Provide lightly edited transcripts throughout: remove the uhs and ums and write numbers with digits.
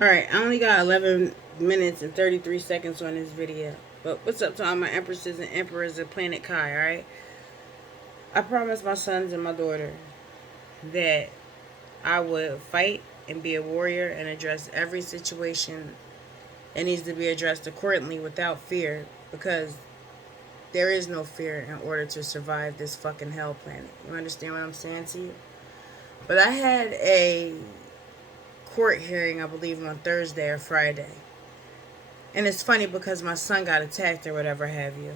Alright, I only got 11 minutes and 33 seconds on this video. But what's up to all my empresses and emperors of Planet Kai, alright? I promised my sons and my daughter that I would fight and be a warrior and address every situation that needs to be addressed accordingly without fear, because there is no fear in order to survive this fucking hell planet. You understand what I'm saying to you? But I had a court hearing, I believe, on Thursday or Friday. And it's funny because my son got attacked or whatever have you.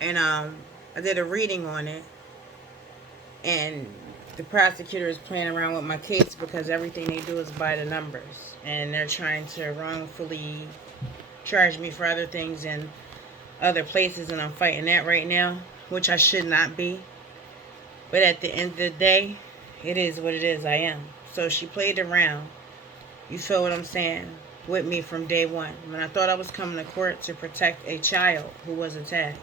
And I did a reading on it. And the prosecutor is playing around with my case because everything they do is by the numbers. And they're trying to wrongfully charge me for other things in other places. And I'm fighting that right now, which I should not be. But at the end of the day, it is what it is. I am. So she played around. You feel what I'm saying? With me from day one. When I thought I was coming to court to protect a child who was attacked,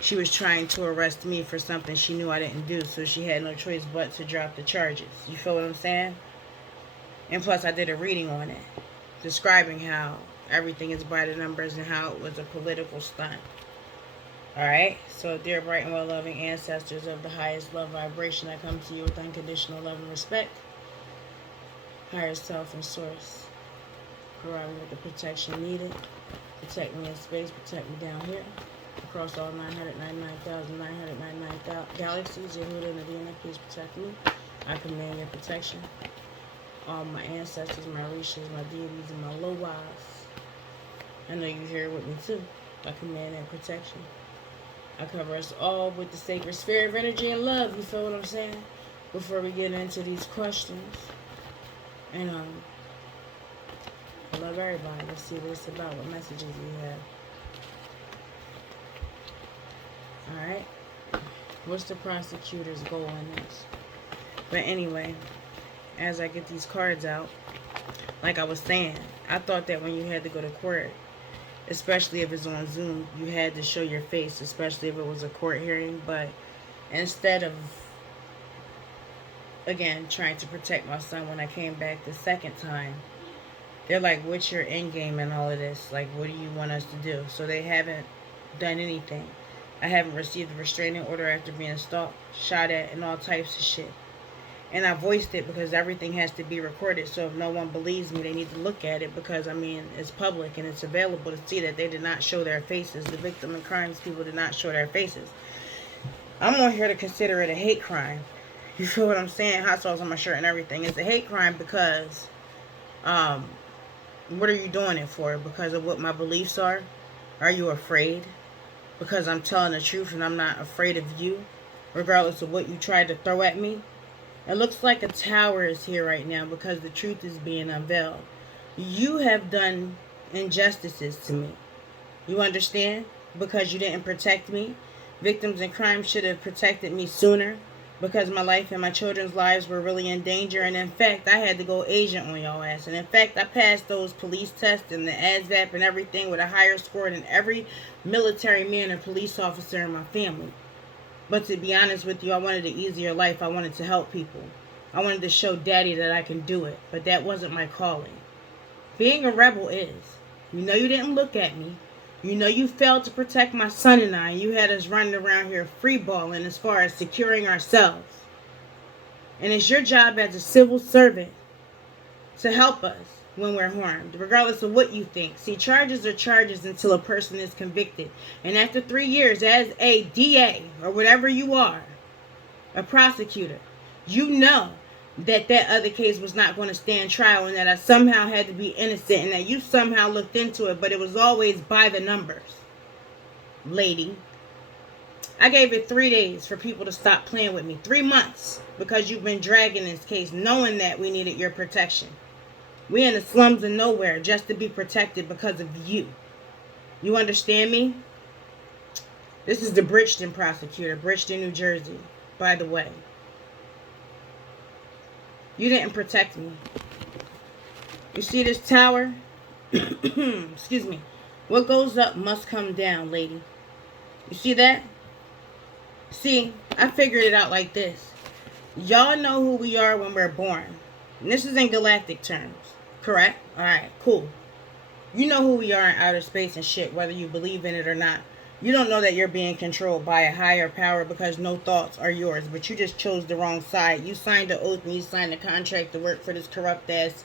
she was trying to arrest me for something she knew I didn't do, so she had no choice but to drop the charges. You feel what I'm saying? And plus, I did a reading on it, describing how everything is by the numbers and how it was a political stunt. Alright? So, dear bright and well-loving ancestors of the highest love vibration, I come to you with unconditional love and respect. Higher self and source. Provide me with the protection needed. Protect me in space, protect me down here. Across all 999,999 galaxies, Yehuda and Adina, please protect me. I command your protection. All my ancestors, my rishas, my deities, and my lowas. I know you're here with me too. I command that protection. I cover us all with the sacred sphere of energy and love. You feel what I'm saying? Before we get into these questions. And I love everybody. Let's see what it's about. What messages we have. Alright. What's the prosecutor's goal in this? But anyway, as I get these cards out, like I was saying, I thought that when you had to go to court, especially if it's on Zoom, you had to show your face, especially if it was a court hearing. But instead of, again, trying to protect my son when I came back the second time, they're like, what's your end game in all of this? Like, what do you want us to do? So they haven't done anything. I haven't received a restraining order after being stalked, shot at, and all types of shit. And I voiced it because everything has to be recorded. So if no one believes me, they need to look at it because, I mean, it's public and it's available to see that they did not show their faces. The victim and crimes people did not show their faces. I'm on here to consider it a hate crime. You feel what I'm saying? Hot sauce on my shirt and everything. It's a hate crime because, what are you doing it for? Because of what my beliefs are? Are you afraid? Because I'm telling the truth and I'm not afraid of you, regardless of what you tried to throw at me. It looks like a tower is here right now because the truth is being unveiled. You have done injustices to me. You understand? Because you didn't protect me. Victims in crime should have protected me sooner because my life and my children's lives were really in danger. And in fact, I had to go agent on y'all ass. And in fact, I passed those police tests and the ASVAB and everything with a higher score than every military man or police officer in my family. But to be honest with you, I wanted an easier life. I wanted to help people. I wanted to show daddy that I can do it. But that wasn't my calling. Being a rebel is. You know you didn't look at me. You know you failed to protect my son and I. You had us running around here freeballing as far as securing ourselves. And it's your job as a civil servant to help us when we're harmed, regardless of what you think. See, charges are charges until a person is convicted. And after 3 years as a DA or whatever you are, a prosecutor, you know that that other case was not going to stand trial and that I somehow had to be innocent and that you somehow looked into it, but it was always by the numbers. Lady, I gave it 3 days for people to stop playing with me. 3 months because you've been dragging this case knowing that we needed your protection. We in the slums of nowhere just to be protected because of you. You understand me? This is the Bridgeton prosecutor, Bridgeton, New Jersey, by the way. You didn't protect me. You see this tower? Excuse me. What goes up must come down, lady. You see that? See, I figured it out like this. Y'all know who we are when we're born. And this is in galactic terms. Correct? Alright, cool. You know who we are in outer space and shit, whether you believe in it or not. You don't know that you're being controlled by a higher power because no thoughts are yours, but you just chose the wrong side. You signed the oath and you signed the contract to work for this corrupt ass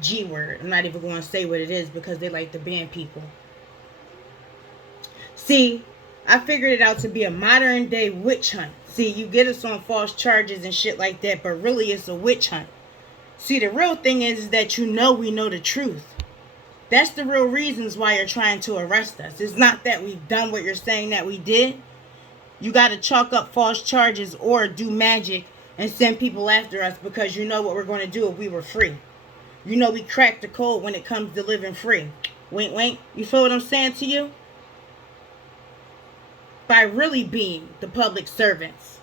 G word. I'm not even going to say what it is because they like to ban people. See, I figured it out to be a modern day witch hunt. See, you get us on false charges and shit like that, but really it's a witch hunt. See, the real thing is that you know we know the truth. That's the real reasons why you're trying to arrest us. It's not that we've done what you're saying that we did. You got to chalk up false charges or do magic and send people after us because you know what we're going to do if we were free. You know we cracked the code when it comes to living free. Wink, wink. You feel what I'm saying to you? By really being the public servants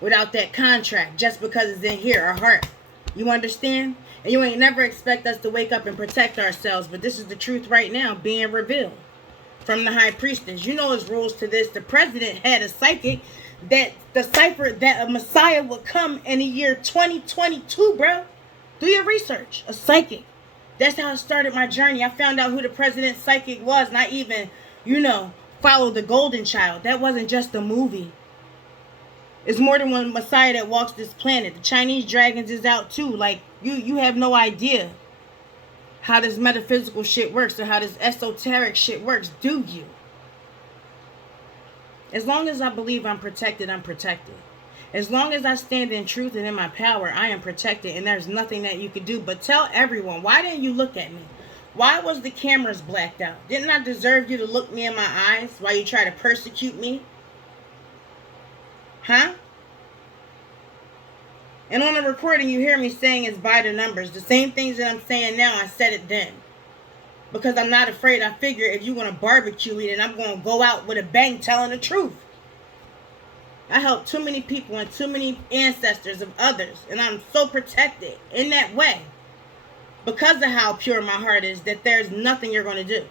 without that contract just because it's in here, our heart. You understand? And you ain't never expect us to wake up and protect ourselves, but this is the truth right now being revealed from the high priestess. You know his rules to this. The president had a psychic that deciphered that a Messiah would come in the year 2022, bro. Do your research. A psychic. That's how it started my journey. I found out who the president's psychic was, not even, follow the golden child. That wasn't just a movie. It's more than one Messiah that walks this planet. The Chinese dragons is out too. Like, you have no idea how this metaphysical shit works or how this esoteric shit works, do you? As long as I believe I'm protected, I'm protected. As long as I stand in truth and in my power, I am protected, and there's nothing that you can do. But tell everyone, why didn't you look at me? Why was the cameras blacked out? Didn't I deserve you to look me in my eyes while you try to persecute me? Huh? And on the recording, you hear me saying it's by the numbers. The same things that I'm saying now, I said it then. Because I'm not afraid. I figure if you're going to barbecue me, then I'm going to go out with a bang telling the truth. I helped too many people and too many ancestors of others. And I'm so protected in that way. Because of how pure my heart is, that there's nothing you're going to do.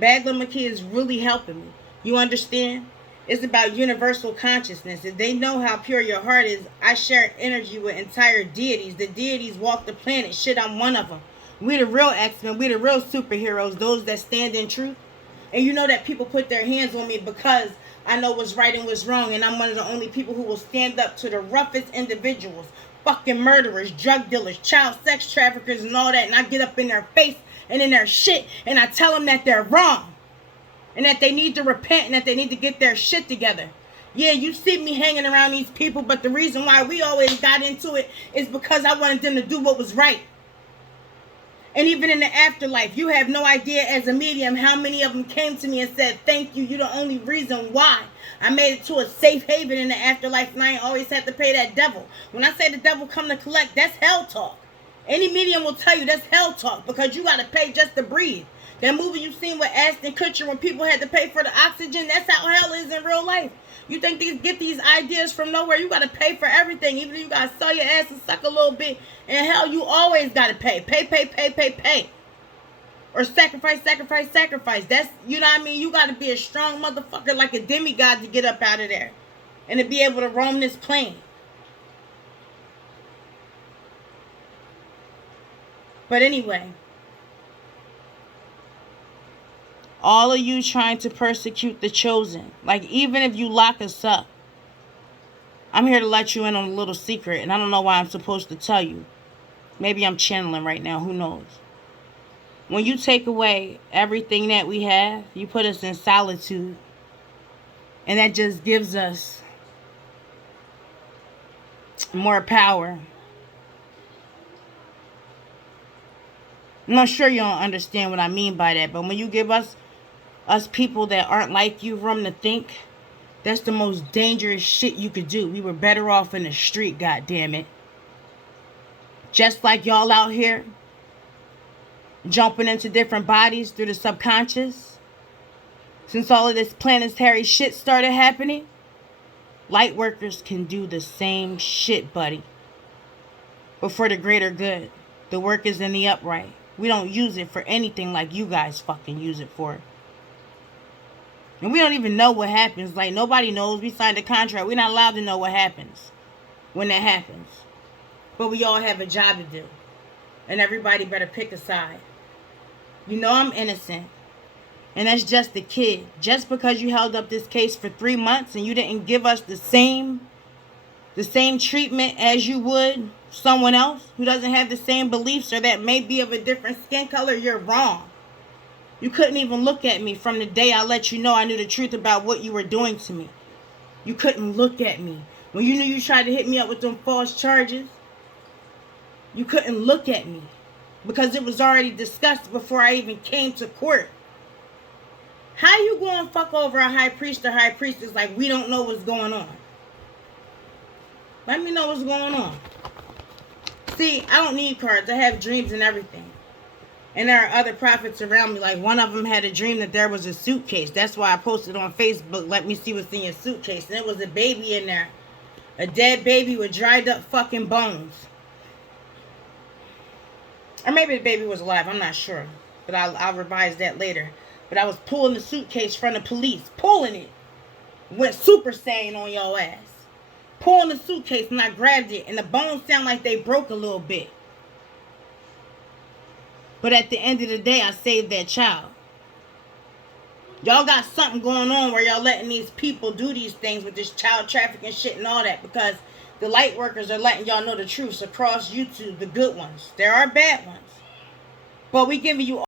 Bagler McKee is really helping me. You understand? It's about universal consciousness. If they know how pure your heart is, I share energy with entire deities. The deities walk the planet. Shit, I'm one of them. We the real X-Men. We the real superheroes. Those that stand in truth. And you know that people put their hands on me because I know what's right and what's wrong. And I'm one of the only people who will stand up to the roughest individuals. Fucking murderers, drug dealers, child sex traffickers and all that. And I get up in their face and in their shit. And I tell them that they're wrong. And that they need to repent and that they need to get their shit together. Yeah, you see me hanging around these people, but the reason why we always got into it is because I wanted them to do what was right. And even in the afterlife, you have no idea as a medium how many of them came to me and said, thank you, you're the only reason why I made it to a safe haven in the afterlife and I ain't always had to pay that devil. When I say the devil come to collect, that's hell talk. Any medium will tell you that's hell talk because you got to pay just to breathe. That movie you seen with Ashton Kutcher when people had to pay for the oxygen, that's how hell is in real life. You think get these ideas from nowhere? You got to pay for everything. Even if you got to sell your ass and suck a little bit. And hell, you always got to pay. Pay. Or sacrifice. That's, you know what I mean? You got to be a strong motherfucker like a demigod to get up out of there. And to be able to roam this plane. But anyway. All of you trying to persecute the chosen. Like, even if you lock us up. I'm here to let you in on a little secret. And I don't know why I'm supposed to tell you. Maybe I'm channeling right now. Who knows? When you take away everything that we have, you put us in solitude. And that just gives us more power. I'm not sure you don't understand what I mean by that. But when you give us people that aren't like you room to think, that's the most dangerous shit you could do. We were better off in the street, goddammit. Just like y'all out here jumping into different bodies through the subconscious. Since all of this planetary shit started happening, light workers can do the same shit, buddy. But for the greater good. The work is in the upright. We don't use it for anything like you guys fucking use it for. And we don't even know what happens. Like, nobody knows. We signed a contract. We're not allowed to know what happens when that happens. But we all have a job to do. And everybody better pick a side. You know I'm innocent. And that's just the kid. Just because you held up this case for 3 months and you didn't give us the same treatment as you would someone else who doesn't have the same beliefs or that may be of a different skin color, you're wrong. You couldn't even look at me from the day I let you know I knew the truth about what you were doing to me. You couldn't look at me. When you knew you tried to hit me up with them false charges, you couldn't look at me because it was already discussed before I even came to court. How you going to fuck over a high priest or high priestess like we don't know what's going on? Let me know what's going on. See, I don't need cards. I have dreams and everything. And there are other prophets around me. Like one of them had a dream that there was a suitcase. That's why I posted on Facebook, let me see what's in your suitcase. And there was a baby in there. A dead baby with dried up fucking bones. Or maybe the baby was alive. I'm not sure. But I'll revise that later. But I was pulling the suitcase from the police. Pulling it. Went Super Saiyan on your ass. Pulling the suitcase and I grabbed it. And the bones sound like they broke a little bit. But at the end of the day, I saved that child. Y'all got something going on where y'all letting these people do these things with this child trafficking shit and all that. Because the light workers are letting y'all know the truths across YouTube, the good ones. There are bad ones. But we giving you